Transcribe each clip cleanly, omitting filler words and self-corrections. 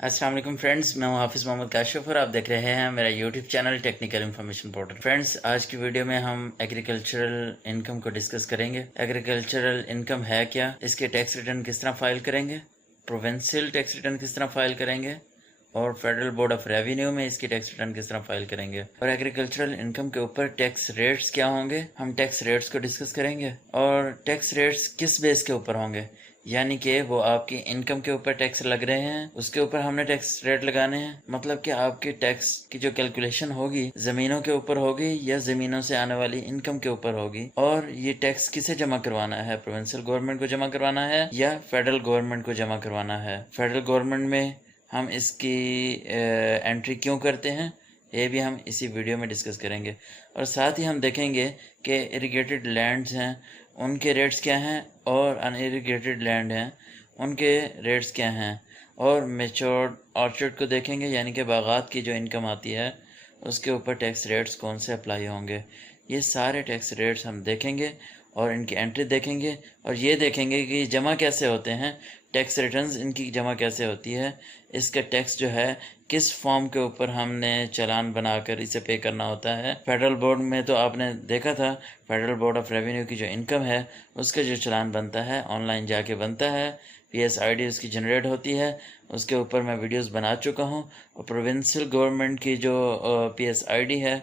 अस्सलाम वालेकुम फ्रेंड्स, मैं हूं हाफिज़ मोहम्मद काशिफ और आप देख रहे हैं मेरा YouTube channel technical information portal. Friends, आज की वीडियो में हम एग्रीकल्चरल इनकम को डिस्कस करेंगे। एग्रीकल्चरल इनकम है क्या, इसके टैक्स रिटर्न किस तरह फाइल करेंगे, प्रोविंशियल टैक्स रिटर्न किस तरह फाइल करेंगे और फेडरल बोर्ड ऑफ रेवेन्यू में इसकी टैक्स रिटर्न किस तरह फाइल करेंगे, और एग्रीकल्चरल इनकम के ऊपर टैक्स रेट्स क्या होंगे, हम टैक्स रेट्स को डिस्कस करेंगे। और टैक्स रेट्स किस बेस के ऊपर होंगे, यानी कि वो आपकी इनकम के ऊपर टैक्स लग रहे हैं उसके ऊपर हमने टैक्स रेट लगाने हैं। मतलब कि आपकी टैक्स की जो कैलकुलेशन होगी जमीनों के ऊपर होगी या जमीनों से आने वाली इनकम के ऊपर होगी। और ये टैक्स किसे जमा करवाना है, प्रोविंशियल गवर्नमेंट को जमा करवाना है या फेडरल गवर्नमेंट को जमा करवाना है। फेडरल गवर्नमेंट में हम इसकी एंट्री क्यों करते हैं ये भी हम इसी वीडियो में डिस्कस करेंगे। और साथ ही हम देखेंगे कि इरिगेटेड लैंड्स हैं उनके रेट्स क्या हैं और अनइरिगेटेड लैंड हैं उनके रेट्स क्या हैं, और मेच्योर्ड ऑर्चर्ड को देखेंगे यानी कि बागात की जो इनकम आती है उसके ऊपर टैक्स रेट्स कौन से अप्लाई होंगे। ये सारे टैक्स रेट्स हम देखेंगे और इनकी एंट्री देखेंगे और ये देखेंगे कि जमा कैसे होते हैं, टैक्स रिटर्न्स इनकी जमा कैसे होती है, इसका टैक्स जो है किस फॉर्म के ऊपर हमने चालान बनाकर इसे पे करना होता है। फेडरल बोर्ड में तो आपने देखा था, फेडरल बोर्ड ऑफ रेवेन्यू की जो इनकम है उसका जो चालान बनता है ऑनलाइन जाके बनता है, PSID उसकी जनरेट होती है, उसके ऊपर मैं वीडियोस बना चुका हूँ। और प्रोविंशियल गवर्नमेंट की जो PSID है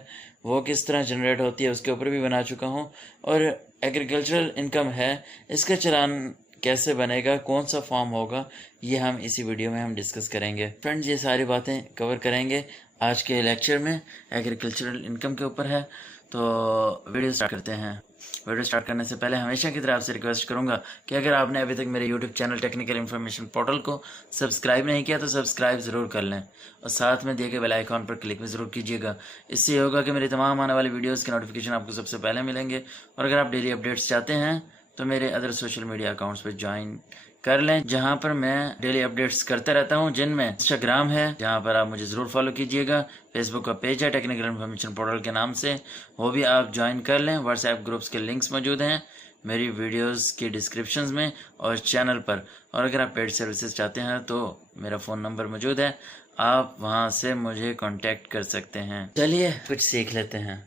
वो किस तरह जनरेट होती है उसके ऊपर भी बना चुका हूँ। और एग्रीकल्चरल इनकम है इसका चालान कैसे बनेगा, कौन सा फॉर्म होगा, ये हम इसी वीडियो में हम डिस्कस करेंगे। फ्रेंड्स, ये सारी बातें कवर करेंगे आज के लेक्चर में एग्रीकल्चरल इनकम के ऊपर है। तो वीडियो स्टार्ट करते हैं। वीडियो स्टार्ट करने से पहले हमेशा की तरह आपसे रिक्वेस्ट करूंगा कि अगर आपने अभी तक मेरे YouTube channel technical information portal को सब्सक्राइब नहीं किया तो सब्सक्राइब ज़रूर कर लें और साथ में दिए गए बेल आइकॉन पर क्लिक भी ज़रूर कीजिएगा। इससे ये होगा कि मेरी तमाम आने वाली वीडियोज़ के नोटिफिकेशन आपको सबसे पहले मिलेंगे। और अगर आप डेली अपडेट्स चाहते हैं तो मेरे अदर सोशल मीडिया अकाउंट्स पर ज्वाइन कर लें, जहां पर मैं डेली अपडेट्स करता रहता हूं, जिनमें इंस्टाग्राम है जहां पर आप मुझे ज़रूर फॉलो कीजिएगा, फेसबुक का पेज है टेक्निकल इन्फॉर्मेशन पोर्टल के नाम से, वो भी आप ज्वाइन कर लें। व्हाट्सएप ग्रुप्स के लिंक्स मौजूद हैं मेरी वीडियोस के डिस्क्रिप्शंस में और चैनल पर। और अगर आप पेड सर्विसेज चाहते हैं तो मेरा फ़ोन नंबर मौजूद है, आप वहाँ से मुझे कॉन्टेक्ट कर सकते हैं। चलिए कुछ सीख लेते हैं।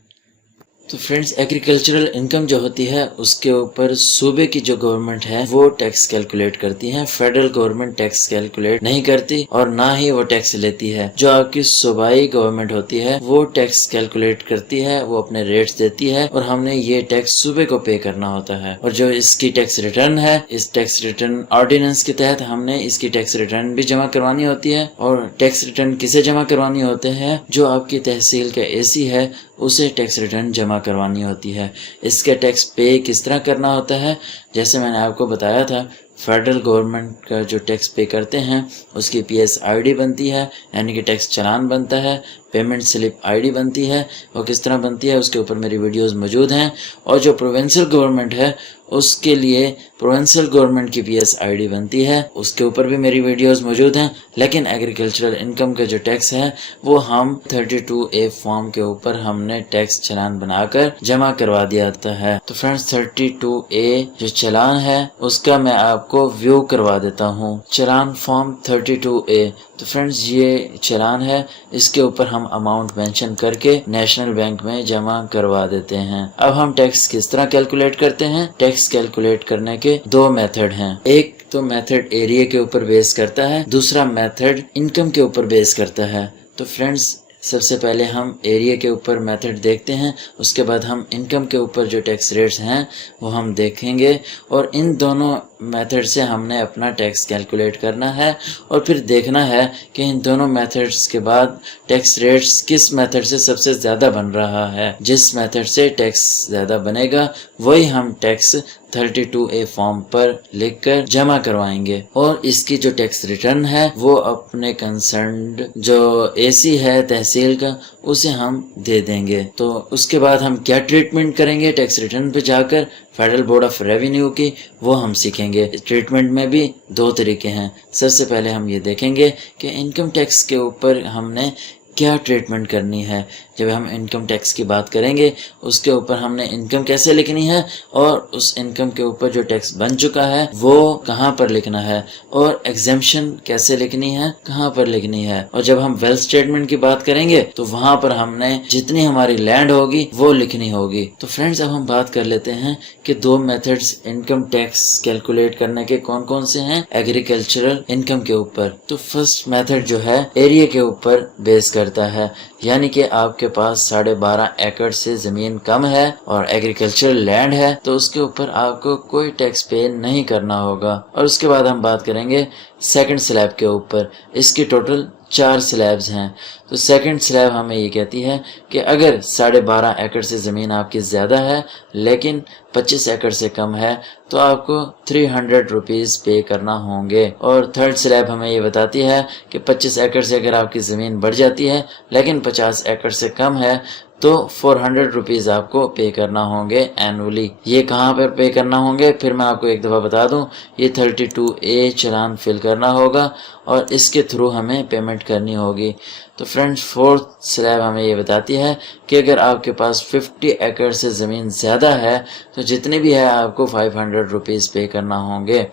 तो फ्रेंड्स, एग्रीकल्चरल इनकम जो होती है उसके ऊपर सूबे की जो गवर्नमेंट है वो टैक्स कैलकुलेट करती है। फेडरल गवर्नमेंट टैक्स कैलकुलेट नहीं करती और ना ही वो टैक्स लेती है। जो आपकी सूबाई गवर्नमेंट होती है वो टैक्स कैलकुलेट करती है, वो अपने रेट्स देती है और हमने ये टैक्स सूबे को पे करना होता है। और जो इसकी टैक्स रिटर्न है, इस टैक्स रिटर्न ऑर्डिनेंस के तहत हमने इसकी टैक्स रिटर्न भी जमा करवानी होती है। और टैक्स रिटर्न किसे जमा करवानी होते हैं, जो आपकी तहसील का AC है उसे टैक्स रिटर्न जमा करवानी होती है। इसका टैक्स पे किस तरह करना होता है, जैसे मैंने आपको बताया था, फेडरल गवर्नमेंट का जो टैक्स पे करते हैं उसकी PSID बनती है यानी कि टैक्स चालान बनता है, पेमेंट स्लिप ID बनती है। और किस तरह बनती है उसके ऊपर मेरी वीडियोस मौजूद हैं। और जो प्रोविंशियल गवर्नमेंट है उसके लिए प्रोविंशियल गवर्नमेंट की PSID बनती है, उसके ऊपर भी मेरी वीडियोस मौजूद हैं। लेकिन एग्रीकल्चरल इनकम का जो टैक्स है वो हम 32A फॉर्म के ऊपर हमने टैक्स चालान बनाकर जमा करवा दिया जाता है। तो फ्रेंड्स, 32A जो चालान है उसका मैं आपको व्यू करवा देता हूँ। चालान फॉर्म 32A। तो फ्रेंड्स, ये चालान है, इसके ऊपर हम अमाउंट मेंशन करके नेशनल बैंक में जमा करवा देते हैं। अब हम टैक्स किस तरह कैलकुलेट करते हैं। टैक्स कैलकुलेट करने के दो मेथड हैं। एक तो मेथड एरिया के ऊपर बेस करता है, दूसरा मेथड इनकम के ऊपर बेस करता है। तो फ्रेंड्स, सबसे पहले हम एरिया के ऊपर मेथड देखते हैं, उसके बाद हम इनकम के ऊपर जो टैक्स रेट्स हैं वो हम देखेंगे। और इन दोनों मेथड से हमने अपना टैक्स कैलकुलेट करना है और फिर देखना है कि इन दोनों मेथड्स के बाद टैक्स रेट्स किस मेथड से सबसे ज़्यादा बन रहा है। जिस मेथड से टैक्स ज़्यादा बनेगा वही हम टैक्स 32A फॉर्म पर लिखकर जमा करवाएंगे और इसकी जो टैक्स रिटर्न है वो अपने कंसर्न्ड जो AC है तहसील का उसे हम दे देंगे। तो उसके बाद हम क्या ट्रीटमेंट करेंगे टैक्स रिटर्न पे जाकर फेडरल बोर्ड ऑफ रेवेन्यू की, वो हम सीखेंगे। ट्रीटमेंट में भी दो तरीके हैं। सबसे पहले हम ये देखेंगे कि इनकम टैक्स के ऊपर हमने क्या ट्रीटमेंट करनी है। जब हम इनकम टैक्स की बात करेंगे उसके ऊपर हमने इनकम कैसे लिखनी है और उस इनकम के ऊपर जो टैक्स बन चुका है वो कहाँ पर लिखना है और एग्जेम्पशन कैसे लिखनी है, कहाँ पर लिखनी है। और जब हम वेल्थ स्टेटमेंट की बात करेंगे तो वहां पर हमने जितनी हमारी लैंड होगी वो लिखनी होगी। तो फ्रेंड्स अब हम बात कर लेते हैं कि दो मेथड्स इनकम टैक्स कैलकुलेट करने के कौन कौन से हैं एग्रीकल्चरल इनकम के ऊपर। तो फर्स्ट मेथड जो है एरिया के ऊपर बेस करता है, यानी कि आपके पास 12.5 एकड़ से जमीन कम है और एग्रीकल्चरल लैंड है तो उसके ऊपर आपको कोई टैक्स पे नहीं करना होगा। और उसके बाद हम बात करेंगे सेकंड स्लैब के ऊपर। इसकी टोटल 4 स्लैब्स हैं। तो सेकंड स्लैब हमें ये कहती है कि अगर 12.5 एकड़ से ज़मीन आपकी ज़्यादा है लेकिन 25 एकड़ से कम है तो आपको 300 रुपीज़ पे करना होंगे। और थर्ड स्लैब हमें ये बताती है कि 25 एकड़ से अगर आपकी ज़मीन बढ़ जाती है लेकिन 50 एकड़ से कम है तो 400 रुपीज़ आपको पे करना होंगे एनुअली। ये कहाँ पर पे करना होंगे फिर मैं आपको एक दफ़ा बता दूं, ये 32A चालान फिल करना होगा और इसके थ्रू हमें पेमेंट करनी होगी। तो फ्रेंड्स फोर्थ स्लैब हमें ये बताती है कि अगर आपके पास 50 एकड़ से ज़मीन ज़्यादा है तो जितने भी है आपको 500 रुपीज़ पे करना होंगे।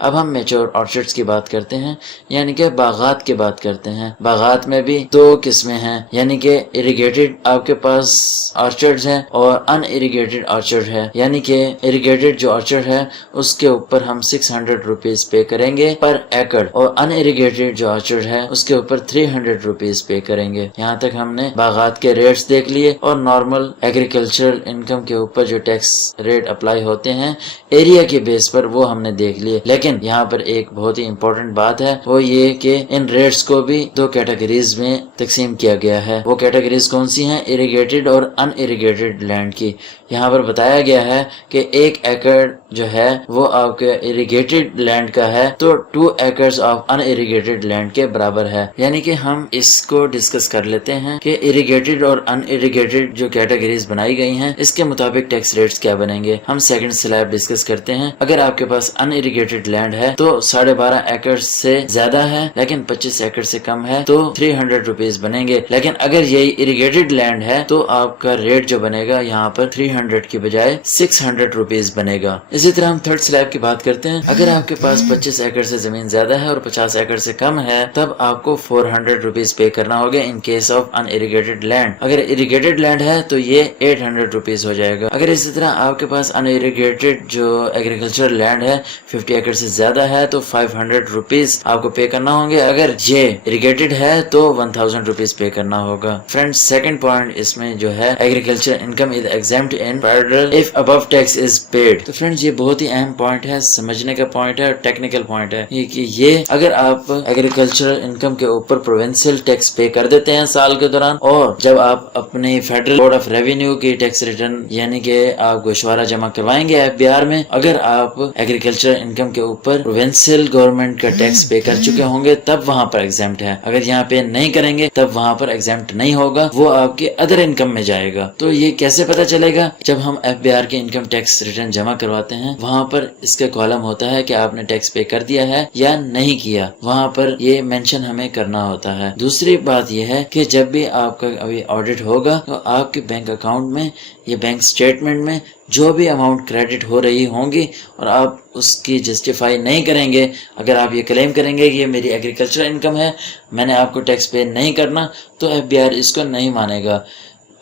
अब हम मैच्योर ऑर्चर्ड्स की बात करते हैं, यानी कि बागात की बात करते हैं। बागात में भी 2 किस्में हैं, यानी कि इरिगेटेड आपके पास ऑर्चर्ड्स हैं और अनइरिगेटेड ऑर्चर्ड है। यानी कि इरिगेटेड जो ऑर्चर्ड है उसके ऊपर हम 600 रुपीज़ पे करेंगे पर एकड़ और अनइरिगेटेड जो ऑर्चर्ड है उसके ऊपर 300 रुपीज़ पे करेंगे। यहाँ तक हमने बागात के रेट्स देख लिए और नॉर्मल एग्रीकल्चरल इनकम के ऊपर जो टैक्स रेट अप्लाई होते हैं एरिया के बेस पर वो हमने देख लिए। लेकिन यहाँ पर एक बहुत ही इम्पोर्टेंट बात है वो ये कि इन रेट्स को भी 2 कैटेगरीज में तकसीम किया गया है। वो कैटेगरीज कौन सी हैं? इरिगेटेड और अनइरिगेटेड लैंड की। यहाँ पर बताया गया है कि 1 एकड़ जो है वो आपके इरिगेटेड लैंड का है तो 2 एकर्स ऑफ अनइरिगेटेड लैंड के बराबर है। यानी कि हम इसको डिस्कस कर लेते हैं कि इरिगेटेड और अनइरिगेटेड जो कैटेगरीज बनाई गई हैं इसके मुताबिक टैक्स रेट्स क्या बनेंगे। हम सेकंड स्लैब डिस्कस करते हैं। अगर आपके पास अनइरिगेटेड लैंड है तो 12.5 एकड़ से ज्यादा है लेकिन 25 एकड़ से कम है तो 300 रुपीज बनेंगे। लेकिन अगर यही इरिगेटेड लैंड है तो आपका रेट जो बनेगा यहाँ पर 300 की बजाय 600 रुपीज बनेगा। इसी तरह हम थर्ड स्लैब की बात करते हैं। अगर आपके पास 25 एकड़ से जमीन ज्यादा है और 50 एकड़ से कम है तब आपको 400 रुपीज पे करना होगा in case of unirrigated land. अगर इरिगेटेड लैंड है तो ये 800 रुपीज हो जाएगा। अगर इसी तरह आपके पास अनइरिगेटेड जो एग्रीकल्चर लैंड है 50 एकड़ से ज्यादा है तो 500 रुपीज आपको पे करना होंगे। अगर ये इरिगेटेड है तो 1000 रुपीज पे करना होगा। फ्रेंड्स सेकंड पॉइंट इसमें जो है agriculture income is exempt in federal if above tax is paid. तो फ्रेंड्स ये बहुत ही अहम पॉइंट है, समझने का पॉइंट है और टेक्निकल पॉइंट है ये अगर आप एग्रीकल्चरल इनकम के ऊपर प्रोविंशियल टैक्स पे कर देते हैं साल के दौरान और जब आप अपने फेडरल बोर्ड ऑफ रेवेन्यू की टैक्स रिटर्न यानी कि आप गोशवारा जमा करवाएंगे FBR में, अगर आप एग्रीकल्चर इनकम के ऊपर प्रोविंशियल गवर्नमेंट का टैक्स पे कर चुके होंगे तब वहाँ पर एग्जेम्प्ट है। अगर यहाँ पे नहीं करेंगे तब वहाँ पर एग्जेम्प्ट नहीं होगा, वो आपके अदर इनकम में जाएगा। तो ये कैसे पता चलेगा? जब हम FBR के इनकम टैक्स रिटर्न जमा करवाते हैं वहाँ पर इसका कॉलम होता है कि आपने टैक्स पे कर दिया है या नहीं किया, वहाँ पर ये मेंशन हमें करना होता है। दूसरी बात यह है कि जब भी आपका अभी ऑडिट होगा तो आपके बैंक अकाउंट में या बैंक स्टेटमेंट में जो भी अमाउंट क्रेडिट हो रही होंगी और आप उसकी जस्टिफाई नहीं करेंगे, अगर आप ये क्लेम करेंगे कि ये मेरी एग्रीकल्चर इनकम है, मैंने आपको टैक्स पे नहीं करना, तो FBR इसको नहीं मानेगा।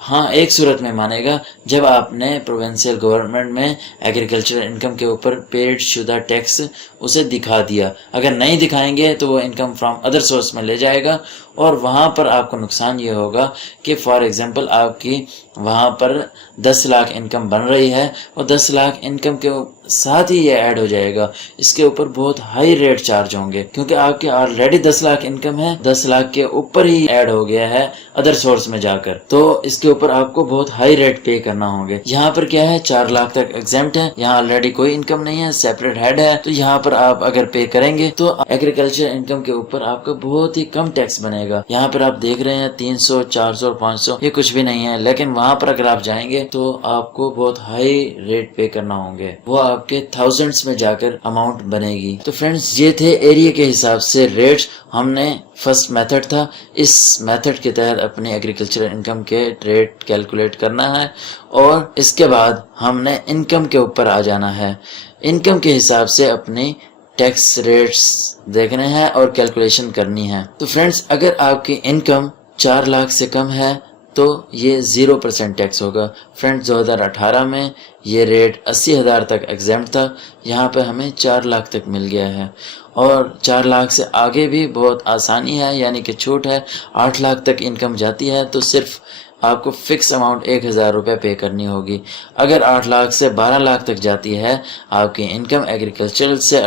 हाँ, एक सूरत में मानेगा जब आपने प्रोविंशियल गवर्नमेंट में एग्रीकल्चर इनकम के ऊपर पेड शुदा टैक्स उसे दिखा दिया। अगर नहीं दिखाएंगे तो वो इनकम फ्रॉम अदर सोर्स में ले जाएगा और वहाँ पर आपको नुकसान ये होगा कि फॉर एग्जांपल आपकी वहाँ पर 10 लाख इनकम बन रही है और 10 लाख इनकम के साथ ही ये ऐड हो जाएगा, इसके ऊपर बहुत हाई रेट चार्ज होंगे क्योंकि आपके ऑलरेडी 10 लाख इनकम है, 10 लाख के ऊपर ही ऐड हो गया है अदर सोर्स में जाकर, तो इसके ऊपर आपको बहुत हाई रेट पे करना होंगे। यहाँ पर क्या है 4 लाख तक एग्जेम्प्ट है, यहाँ ऑलरेडी कोई इनकम नहीं है, सेपरेट हेड है, तो यहाँ पर आप अगर पे करेंगे तो एग्रीकल्चर इनकम के ऊपर आपका बहुत ही कम टैक्स बनेगा। यहाँ पर आप देख रहे हैं 300, 400, 500 ये कुछ भी नहीं है, लेकिन वहाँ पर अगर आप जाएंगे तो आपको बहुत हाई रेट पे करना होंगे, वो आप आपके थाउजेंड्स में जाकर अमाउंट बनेगी। तो फ्रेंड्स ये थे एरिया के हिसाब से रेट्स। हमने फर्स्ट मेथड था, इस मेथड के तहत अपनी एग्रीकल्चर इनकम के रेट कैलकुलेट करना है और इसके बाद हमने इनकम के ऊपर आ जाना है। इनकम के हिसाब से अपनी टैक्स रेट्स देखने हैं और कैलकुलेशन करनी है। तो फ्रेंड्स अगर आपकी इनकम 4 लाख से कम है तो ये 0% टैक्स होगा। फ्रेंड्स 2018 में ये रेट 80,000 तक एग्जेम्प्ट था, यहाँ पे हमें 4 लाख तक मिल गया है। और 4 लाख से आगे भी बहुत आसानी है, यानी कि छूट है। 8 लाख तक इनकम जाती है तो सिर्फ आपको फिक्स अमाउंट 1,000 रुपये पे करनी होगी। अगर 8 लाख से 12 लाख तक जाती है आपकी इनकम एग्रीकल्चरल से,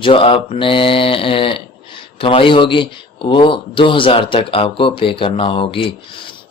जो आपने कमाई होगी वो 2,000 तक आपको पे करना होगी।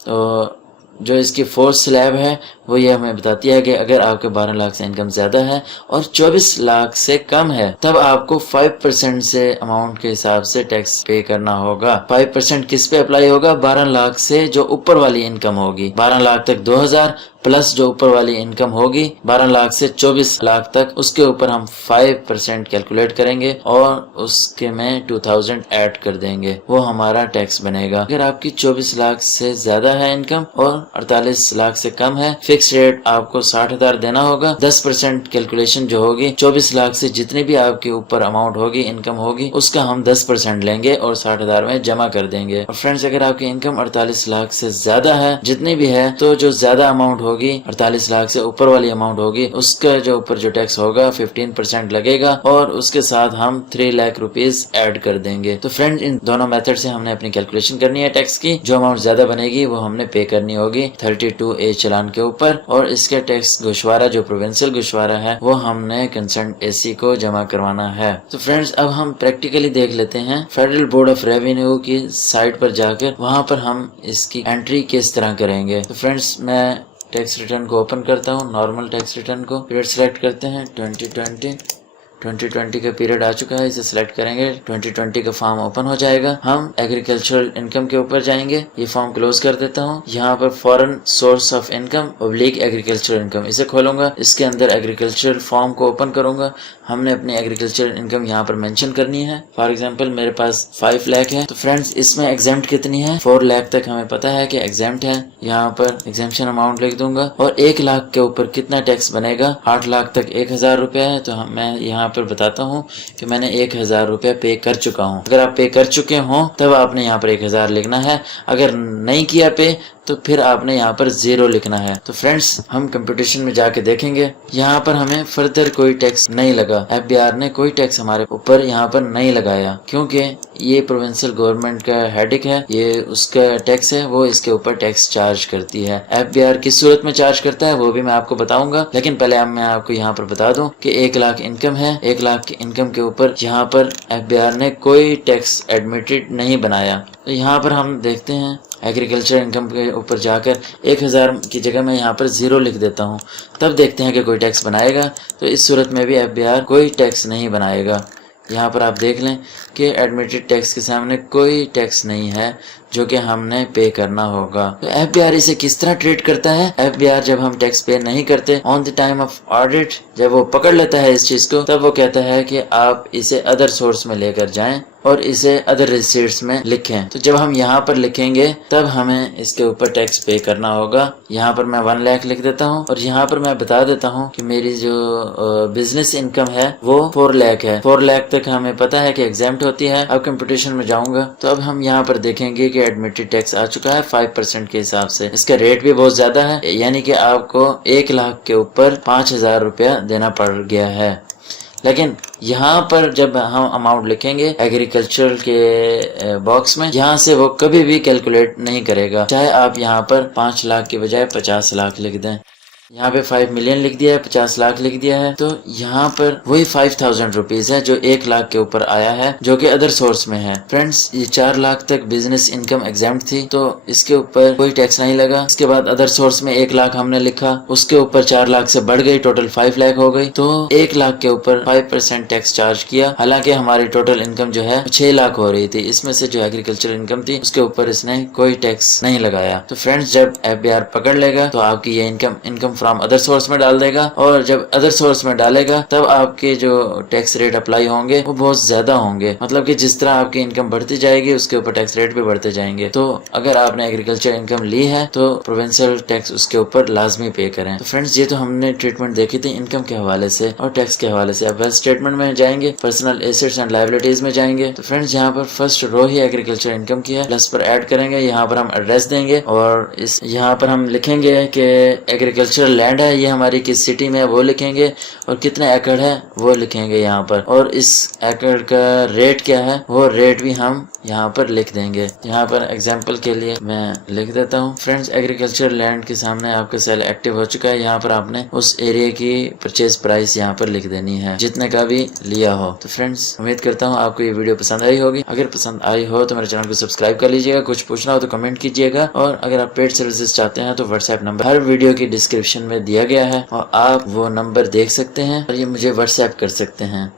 तो जो इसकी फोर्थ स्लैब है वो ये हमें बताती है कि अगर आपके 12 लाख से इनकम ज़्यादा है और 24 लाख से कम है तब आपको 5% से अमाउंट के हिसाब से टैक्स पे करना होगा। 5% किस पे अप्लाई होगा? 12 लाख से जो ऊपर वाली इनकम होगी। 12 लाख तक 2,000 प्लस जो ऊपर वाली इनकम होगी 12 लाख से 24 लाख तक, उसके ऊपर हम 5% कैलकुलेट करेंगे और उसके में 2000 ऐड कर देंगे, वो हमारा टैक्स बनेगा। अगर आपकी 24 लाख से ज्यादा है इनकम और 48 लाख से कम है, फिक्स रेट आपको 60,000 देना होगा। 10% कैलकुलेशन जो होगी 24 लाख से जितनी भी आपके ऊपर अमाउंट होगी, इनकम होगी, उसका हम 10% लेंगे और 60,000 में जमा कर देंगे। और फ्रेंड्स अगर आपकी इनकम 48 लाख से ज्यादा है, जितनी भी है, तो जो ज्यादा अमाउंट होगी 48 लाख से ऊपर वाली अमाउंट होगी, उसका जो ऊपर जो टैक्स होगा 15% लगेगा और उसके साथ हम 3 लाख रुपीज ऐड कर देंगे। तो फ्रेंड इन दोनों मेथड से हमने अपनी कैलकुलेशन करनी है टैक्स की। जो अमाउंट ज्यादा बनेगी वो हमने पे करनी होगी 32A चालान के ऊपर, और इसके टैक्स गोशवारा जो प्रोविंशियल गोशवारा है वो हमने कंसर्न AC को जमा करवाना है। तो फ्रेंड्स अब हम प्रैक्टिकली देख लेते हैं फेडरल बोर्ड ऑफ रेवेन्यू की साइट पर जाकर, वहां पर हम इसकी एंट्री किस तरह करेंगे। तो फ्रेंड्स मैं टैक्स रिटर्न को ओपन करता हूँ, नॉर्मल टैक्स रिटर्न को, पीरियड सेलेक्ट करते हैं 2020 का पीरियड आ चुका है, इसे सिलेक्ट करेंगे। 2020 का फॉर्म ओपन हो जाएगा। हम एग्रीकल्चरल इनकम के ऊपर जाएंगे, ये फॉर्म क्लोज कर देता हूँ। यहाँ पर foreign source of income oblique agricultural income, इसे खोलूंगा। इसके अंदर एग्रीकल्चरल फॉर्म को ओपन करूंगा। हमने अपनी एग्रीकल्चरल इनकम यहाँ पर मेंशन करनी है। फॉर एग्जांपल मेरे पास 5 लाख है, तो फ्रेंड्स इसमें एग्जेम्प्ट कितनी है? 4 लाख तक हमें पता है कि एग्जेम्प्ट है। यहाँ पर एग्जेम्पशन अमाउंट लिख दूंगा। और 1 लाख के ऊपर कितना टैक्स बनेगा? 8 लाख तक 1,000 रुपया है, तो मैं यहाँ पर बताता हूँ कि मैंने 1,000 रुपया पे कर चुका हूँ। अगर आप पे कर चुके हो तब आपने यहाँ पर 1,000 लिखना है। अगर नहीं किया पे तो फिर आपने यहाँ पर 0 लिखना है। तो फ्रेंड्स हम कंप्यूटेशन में जाके देखेंगे, यहाँ पर हमें फर्दर कोई टैक्स नहीं लगा। FBR ने कोई टैक्स हमारे ऊपर यहाँ पर नहीं लगाया, क्योंकि ये प्रोविंशियल गवर्नमेंट का हेडिक है, ये उसका टैक्स है, वो इसके ऊपर टैक्स चार्ज करती है। FBR किस सूरत में चार्ज करता है वो भी मैं आपको बताऊंगा, लेकिन पहले अब मैं आपको यहाँ पर बता दूं कि 1 लाख इनकम है। 1 लाख की इनकम के ऊपर यहाँ पर FBR ने कोई टैक्स एडमिटेड नहीं बनाया। तो यहाँ पर हम देखते हैं एग्रीकल्चर इनकम के ऊपर जाकर 1,000 की जगह मैं यहाँ पर 0 लिख देता हूँ, तब देखते हैं कि कोई टैक्स बनाएगा। तो इस सूरत में भी FBR कोई टैक्स नहीं बनाएगा। यहाँ पर आप देख लें कि एडमिटेड टैक्स के सामने कोई टैक्स नहीं है जो कि हमने पे करना होगा। तो FBR इसे किस तरह ट्रीट करता है? FBR जब हम टैक्स पे नहीं करते on the time of audit, जब वो पकड़ लेता है इस चीज को, तब वो कहता है कि आप इसे अदर सोर्स में लेकर जाएं और इसे अदर रिसीट्स में लिखें। तो जब हम यहाँ पर लिखेंगे तब हमें इसके ऊपर टैक्स पे करना होगा। यहाँ पर मैं 1 लाख लिख देता हूँ और यहाँ पर मैं बता देता हूँ कि मेरी जो बिजनेस इनकम है वो 4 लाख है। 4 लाख तक हमें पता है कि एग्जेम्प्ट होती है। अब कंप्यूटेशन में जाऊंगा तो अब हम यहाँ पर देखेंगे कि एडमिटेड टैक्स आ चुका है 5% के हिसाब से। इसका रेट भी बहुत ज्यादा है, यानी कि आपको 1 लाख के ऊपर 5,000 रुपया देना पड़ गया है। लेकिन यहाँ पर जब हम अमाउंट लिखेंगे एग्रीकल्चर के बॉक्स में, यहाँ से वो कभी भी कैलकुलेट नहीं करेगा, चाहे आप यहाँ पर 5 लाख के बजाय 50 लाख लिख दें। यहाँ पे 5 मिलियन लिख दिया है, 50 लाख लिख दिया है, तो यहाँ पर वही 5,000 रुपीज है जो 1 लाख के ऊपर आया है, जो कि अदर सोर्स में है। फ्रेंड्स ये 4 लाख तक बिजनेस इनकम एग्जेम्प्ट थी, तो इसके ऊपर कोई टैक्स नहीं लगा। इसके बाद अदर सोर्स में 1 लाख हमने लिखा, उसके ऊपर 4 लाख से बढ़ गई, टोटल 5 लाख हो गई, तो 1 लाख के ऊपर 5% टैक्स चार्ज किया। हालांकि हमारी टोटल इनकम जो है 6 लाख हो रही थी, इसमें से जो एग्रीकल्चर इनकम थी उसके ऊपर इसने कोई टैक्स नहीं लगाया। तो फ्रेंड्स जब FBR पकड़ लेगा तो आपकी ये इनकम फ्रॉम अदर सोर्स में डाल देगा, और जब अदर सोर्स में डालेगा तब आपके जो टैक्स रेट अप्लाई होंगे वो बहुत ज्यादा होंगे। मतलब कि जिस तरह आपकी इनकम बढ़ती जाएगी उसके ऊपर टैक्स रेट भी बढ़ते जाएंगे। तो अगर आपने एग्रीकल्चर इनकम ली है तो प्रोविंशियल टैक्स उसके ऊपर लाजमी पे करें। तो फ्रेंड्स ये तो हमने ट्रीटमेंट देखी थी इनकम के हवाले से और टैक्स के हवाले से। अब वेल्थ स्टेटमेंट में जाएंगे, पर्सनल एसेट्स एंड लायबिलिटीज में जाएंगे। तो फ्रेंड्स यहाँ पर फर्स्ट रो ही एग्रीकल्चर इनकम की है, प्लस पर ऐड करेंगे। यहाँ पर हम एड्रेस देंगे और इस यहाँ पर हम लिखेंगे कि एग्रीकल्चरल लैंड है ये हमारी किस सिटी में है वो लिखेंगे, और कितने एकड़ है वो लिखेंगे यहाँ पर, और इस एकड़ का रेट क्या है वो रेट भी हम यहाँ पर लिख देंगे। यहाँ पर एग्जांपल के लिए मैं लिख देता हूँ। फ्रेंड्स एग्रीकल्चर लैंड के सामने आपका सेल एक्टिव हो चुका है। यहाँ पर आपने उस एरिया की परचेज प्राइस यहाँ पर लिख देनी है जितने का भी लिया हो। तो फ्रेंड्स उम्मीद करता हूँ आपको ये वीडियो पसंद आई होगी। अगर पसंद आई हो तो मेरे चैनल को सब्सक्राइब कर लीजिएगा, कुछ पूछना हो तो कमेंट कीजिएगा, और अगर आप पेड सर्विसेज चाहते हैं तो व्हाट्सएप नंबर हर वीडियो की डिस्क्रिप्शन में दिया गया है और आप वो नंबर देख सकते हैं और ये मुझे व्हाट्सएप कर सकते हैं।